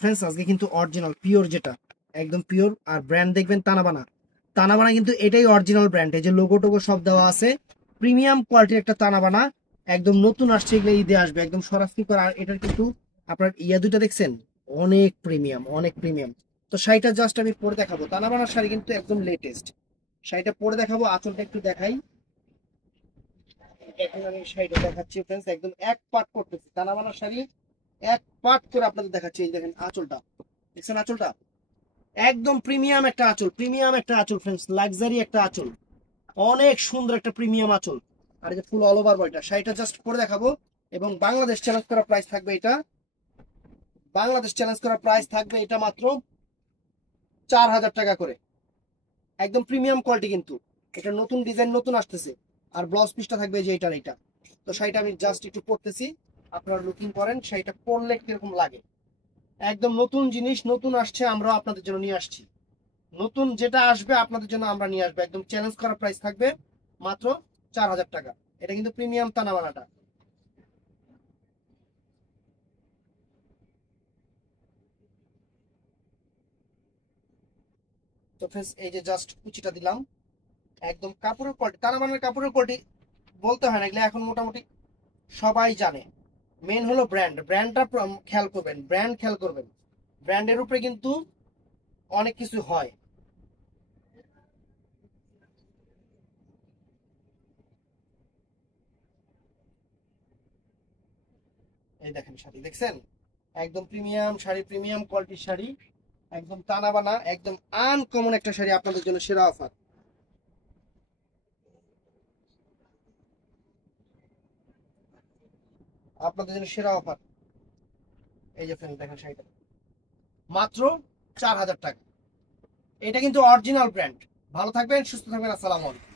Friends আজকে কিন্তু original pure, যেটা একদম পিওর। আর ব্র্যান্ড দেখবেন তানাবানা। তানাবানা কিন্তু এটাই অরিজিনাল ব্র্যান্ড। এই যে লোগো টোগো সব দেওয়া আছে, প্রিমিয়াম কোয়ালিটির একটা তানাবানা। একদম নতুন আসছে, এগুলো ঈদে আসবে একদম সরাসরি করা। আর এটার কিন্তু আপনার ইয়া দুইটা দেখছেন, অনেক প্রিমিয়াম, অনেক প্রিমিয়াম। তো শাড়িটা জাস্ট আমি পরে দেখাবো। তানাবানার শাড়ি কিন্তু একদম লেটেস্ট। শাড়িটা পরে দেখাবো, আঁচলটা একটু দেখাই। এখন আমি শাড়িটা দেখাচ্ছি ফ্রেন্ডস, একদম এক পাট করতেছি তানাবানার শাড়ি। এক পাট করে আপনাদের দেখাচ্ছি। এই দেখেন আঁচলটা, দেখছেন আঁচলটা? একদম প্রিমিয়াম একটা আঁচল, প্রিমিয়াম একটা আঁচল ফ্রেন্ডস, লাক্সারি একটা আঁচল, অনেক সুন্দর একটা প্রিমিয়াম আঁচল। আর এই যে ফুল অল ওভার বয়টা। শাড়িটা জাস্ট পরে দেখাবো। এবং বাংলাদেশ চ্যালেঞ্জ করা প্রাইস থাকবে এটা, বাংলাদেশ চ্যালেঞ্জ করা প্রাইস থাকবে এটা মাত্র 4000 টাকা করে। একদম প্রিমিয়াম কোয়ালিটি কিন্তু। এটা নতুন ডিজাইন, নতুন আসতেছে। আর ব্লাউজ পিসটা থাকবে যে এটার এটা। তো শাড়িটা আমি জাস্ট একটু পরতেছি, আপনারা লুকিং করেন শাড়িটা পরলে কিরকম লাগে। একদম নতুন জিনিস, নতুন আসছে, আমরা আপনাদের জন্য নিয়ে আসছি। নতুন যেটা আসবে আপনাদের জন্য আমরা নিয়ে আসবো। একদম চ্যালেঞ্জ করা প্রাইস থাকবে মাত্র 4000 টাকা। এটা কিন্তু প্রিমিয়াম তানাবানাটা। তো ফ্রেন্ডস এই যে জাস্ট কুচিটা দিলাম। একদম কাপড়ের কোয়ালিটি, তানাবানার কাপড়ের কোয়ালিটি বলতে হয় না, এগুলো এখন মোটামুটি সবাই জানে। মেন হলো ব্র্যান্ড, ব্র্যান্ডটা খেয়াল করবেন, ব্র্যান্ড খেয়াল করবেন। ব্র্যান্ডের উপরে কিন্তু অনেক কিছু হয়। এই দেখেন শাড়ি দেখছেন, একদম প্রিমিয়াম শাড়ি, প্রিমিয়াম কোয়ালিটির শাড়ি। একদম তানাবানা, একদম আনকমন একটা শাড়ি আপনাদের জন্য, সেরা অফার আপনাদের জন্য, সেরা অফার। এই যে ফ্রেন্ড দেখেন শাড়িটা মাত্র 4000 টাকা। এটা কিন্তু অরিজিনাল ব্র্যান্ড। ভালো থাকবেন, সুস্থ থাকবেন, আসসালামু আলাইকুম।